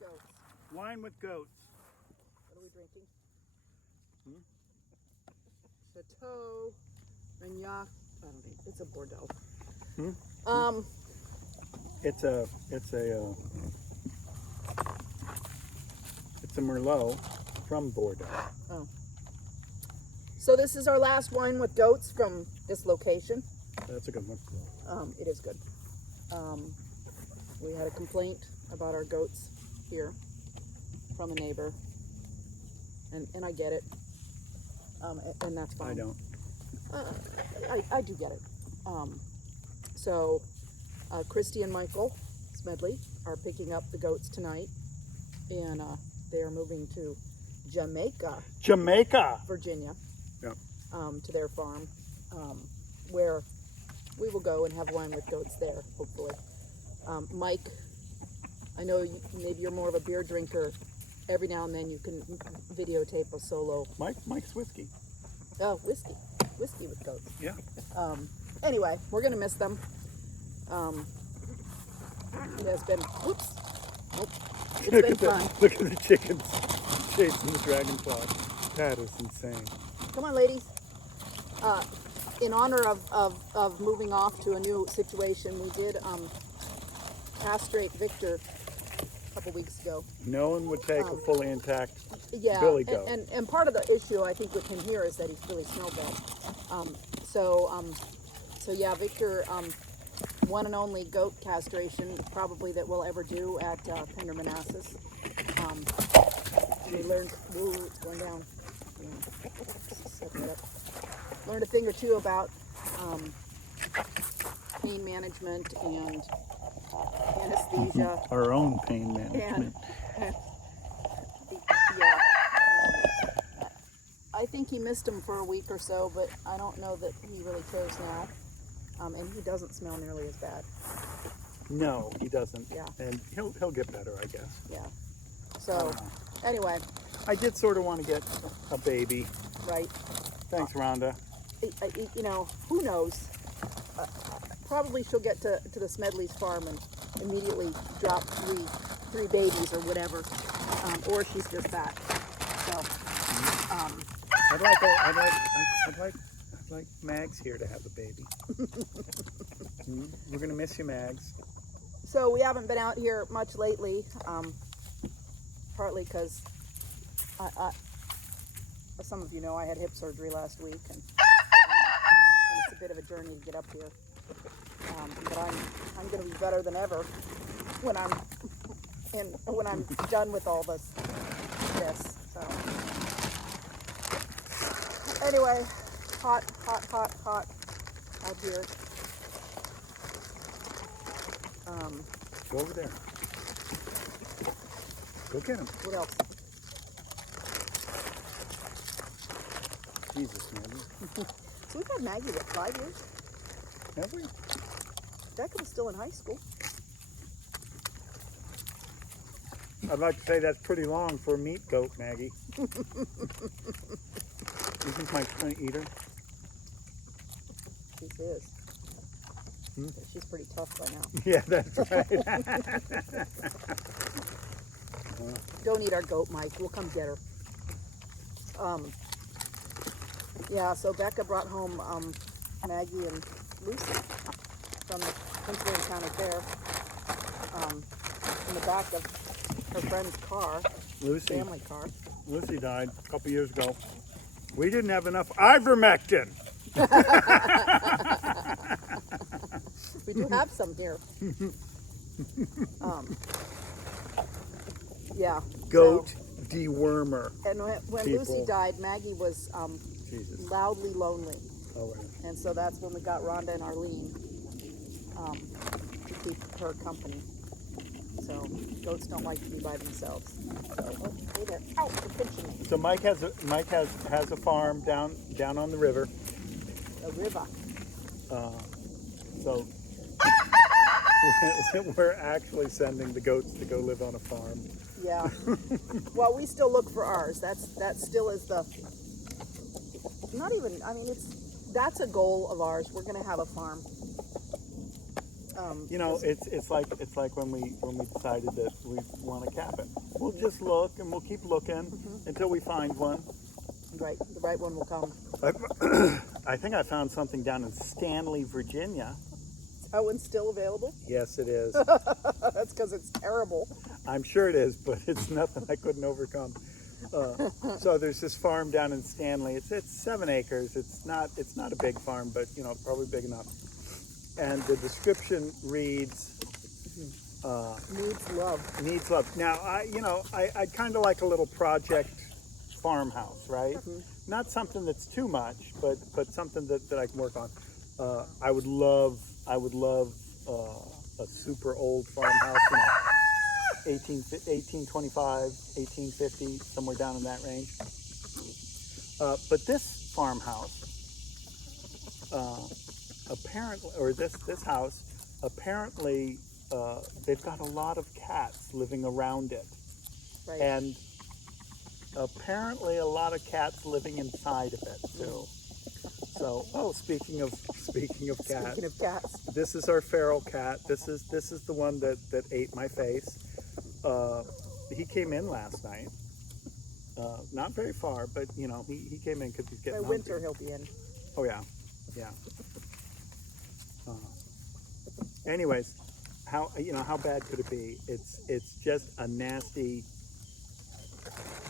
goats. Wine with goats. What are we drinking? Chateau Reignac. I don't think it's a Bordeaux. It's a Merlot from Bordeaux. Oh. So this is our last wine with goats from this location. That's a good one. It is good. We had a complaint about our goats here from a neighbor, and I get it, and that's fine. I don't. I do get it. So Christy and Michael Smedley are picking up the goats tonight, and they are moving to Jamaica, Virginia, Yep. To their farm, where we will go and have wine with goats there, hopefully. Mike, I know maybe you're more of a beer drinker. Every now and then you can videotape a solo. Mike's whiskey. Oh, whiskey with goats. Yeah. Anyway, we're gonna miss them. It has been. Whoops. Nope. It's been fun. Look at the chickens chasing the dragonfly. That is insane. Come on, ladies. In honor of moving off to a new situation, we did castrate Victor a couple weeks ago. No one would take a fully intact Yeah, billy goat. and part of the issue I think with him here is that he's really snowbed. So yeah, Victor, one and only goat castration probably that we'll ever do at Pender Manassas. We learned, ooh, it's going down. Set that up. Learned a thing or two about pain management and anesthesia. Our own pain management. And yeah, I think he missed him for a week or so, but I don't know that he really cares now. And he doesn't smell nearly as bad. No, he doesn't. Yeah. And he'll get better, I guess. Yeah. So anyway, I did sort of want to get a baby. right. Thanks, Rhonda. You know, who knows? Probably she'll get to the Smedley's farm and immediately drop three babies or whatever, or she's just fat. So, I'd like Mags here to have a baby. We're gonna miss you, Mags. so we haven't been out here much lately, partly because as some of you know, I had hip surgery last week, and it's a bit of a journey to get up here. But I'm going to be better than ever when I'm done with all this. So anyway, hot out here. Go over there. Go get him. What else? Jesus, man. So we've had Maggie, what, 5 years? Have we? Becca was still in high school. I'd like to say that's pretty long for a meat goat, Maggie. You think Mike's gonna eat her? She is. But she's pretty tough by now. Yeah, that's right. Don't eat our goat, Mike. We'll come get her. Yeah, so Becca brought home Maggie and Lucy from the Pennsylvania County Fair in the back of her friend's car, family car. Lucy died a couple years ago. We didn't have enough ivermectin. We do have some here. Yeah. Goat dewormer. And when Lucy died, Maggie was Jesus. loudly lonely. Oh, yeah. And so that's when we got Rhonda and Arlene to keep her company. So goats don't like to be by themselves. So, hey there. Ow, you're pinching me. So Mike has a farm down on the river. The river. So we're actually sending the goats to go live on a farm. Yeah. Well, we still look for ours. That still is the. Not even. I mean, that's a goal of ours. We're going to have a farm. You know, it's like when we decided that we want a cabin. We'll just look and we'll keep looking until we find one. Right, the right one will come. I think I found something down in Stanley, Virginia. Is that one still available? Yes, it is. That's because it's terrible. I'm sure it is, but it's nothing I couldn't overcome. So there's this farm down in Stanley. It's 7 acres. It's not a big farm, but you know, probably big enough. And the description reads, Needs love. needs love. Now, I'd kind of like a little project farmhouse, right? Not something that's too much, but something that I can work on. I would love a super old farmhouse, you know, 1825, 1850, somewhere down in that range. But this farmhouse, apparently, or this house, apparently, they've got a lot of cats living around it. Right. And apparently a lot of cats living inside of it too. So, speaking of cats, Speaking of cats, this is our feral cat. This is the one that ate my face. He came in last night. Not very far, but you know, he came in because he's getting by hungry. winter he'll be in. Oh yeah. Anyways, how bad could it be? It's just a nasty.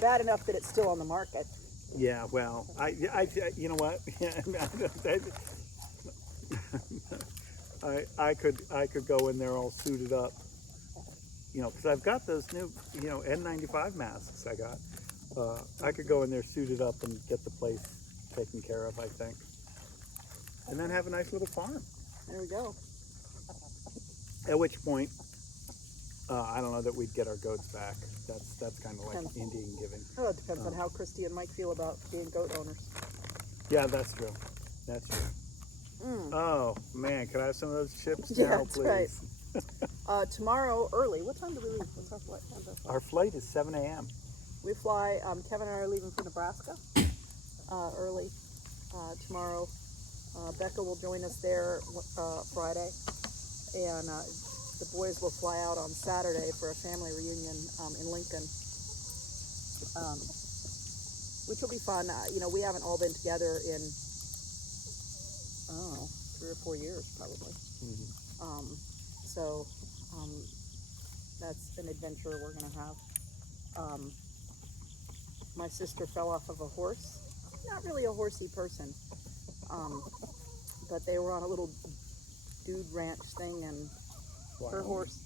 Bad enough that it's still on the market. Yeah, well, I you know what? I could go in there all suited up, you know, because I've got those new, you know, N95 masks I got. I could go in there suited up and get the place taken care of, I think, and then have a nice little farm. There we go. At which point, I don't know that we'd get our goats back. That's kind of like Depends. Indian giving. Oh, it depends on how Christy and Mike feel about being goat owners. Yeah, that's true. That's true. Oh man, can I have some of those chips Yeah, now, that's please? right. Tomorrow early. What time do we leave? What's our flight? Our flight is 7 a.m. We fly. Kevin and I are leaving for Nebraska early tomorrow. Becca will join us there Friday, and the boys will fly out on Saturday for a family reunion in Lincoln, which will be fun. You know, we haven't all been together in 3 or 4 years probably. So that's an adventure we're going to have. My sister fell off of a horse. Not really a horsey person, but they were on a little dude ranch thing, and her horse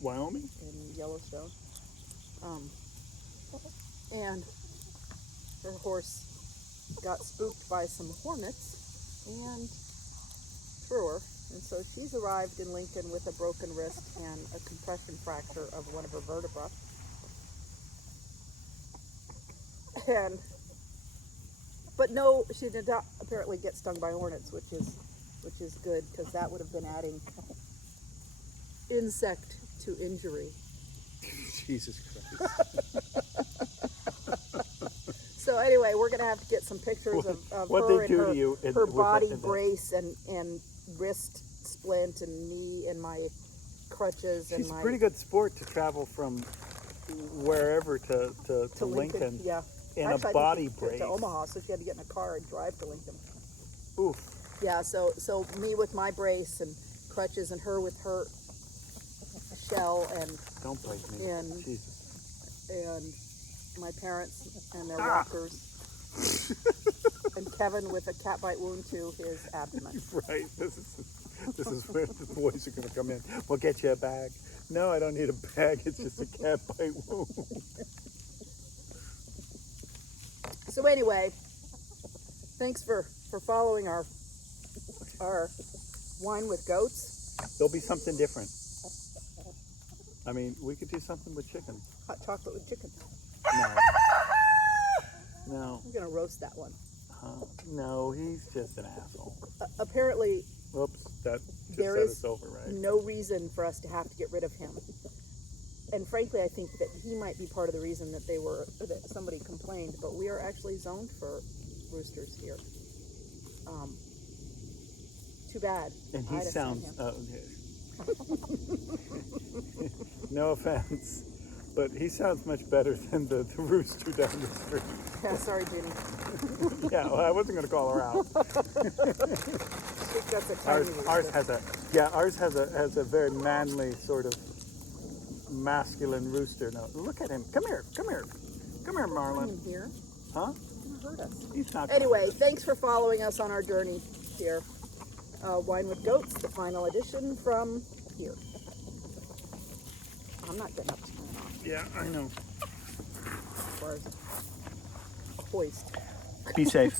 Wyoming? in Yellowstone, and her horse got spooked by some hornets and threw her, and so she's arrived in Lincoln with a broken wrist and a compression fracture of one of her vertebrae. But no, she did not apparently get stung by hornets, which is good, because that would have been adding insect to injury. Jesus Christ. So anyway, we're gonna have to get some pictures of What her they and do her, to you her with body that- brace and wrist splint and knee and my crutches and She's a my pretty good sport to travel from wherever to Lincoln Yeah. in Actually, I a body think to brace. Omaha, so she had to get in a car and drive to Lincoln. Oof. Yeah, so me with my brace and crutches, and her with her shell, and Don't break me. And- Jesus. and my parents and their walkers, and Kevin with a cat bite wound to his abdomen. Right. This is where the boys are going to come in. We'll get you a bag. No, I don't need a bag. It's just a cat bite wound. So anyway, thanks for following our wine with goats. There'll be something different. I mean, we could do something with chicken. Hot chocolate with chicken. No. I'm gonna roast that one. No, he's just an asshole. Apparently, Whoops, that just There set is us over, right? no reason for us to have to get rid of him. And frankly, I think that he might be part of the reason that that somebody complained. But we are actually zoned for roosters here. Too bad. And I'd he have sounds, sent him. No offense, but he sounds much better than the rooster down the street. Yeah, sorry, Ginny. Yeah, well, I wasn't going to call her out. That's a tiny Ours rooster. has a very manly sort of masculine rooster. No, look at him. Come here, Marlin. In here. Huh? It's gonna hurt us. He's not. Gonna Anyway, hurt us. thanks for following us on our journey here. Wine with Goats, the final edition from here. I'm not getting up to turn it off Yeah, I know. as far as hoist. Be safe.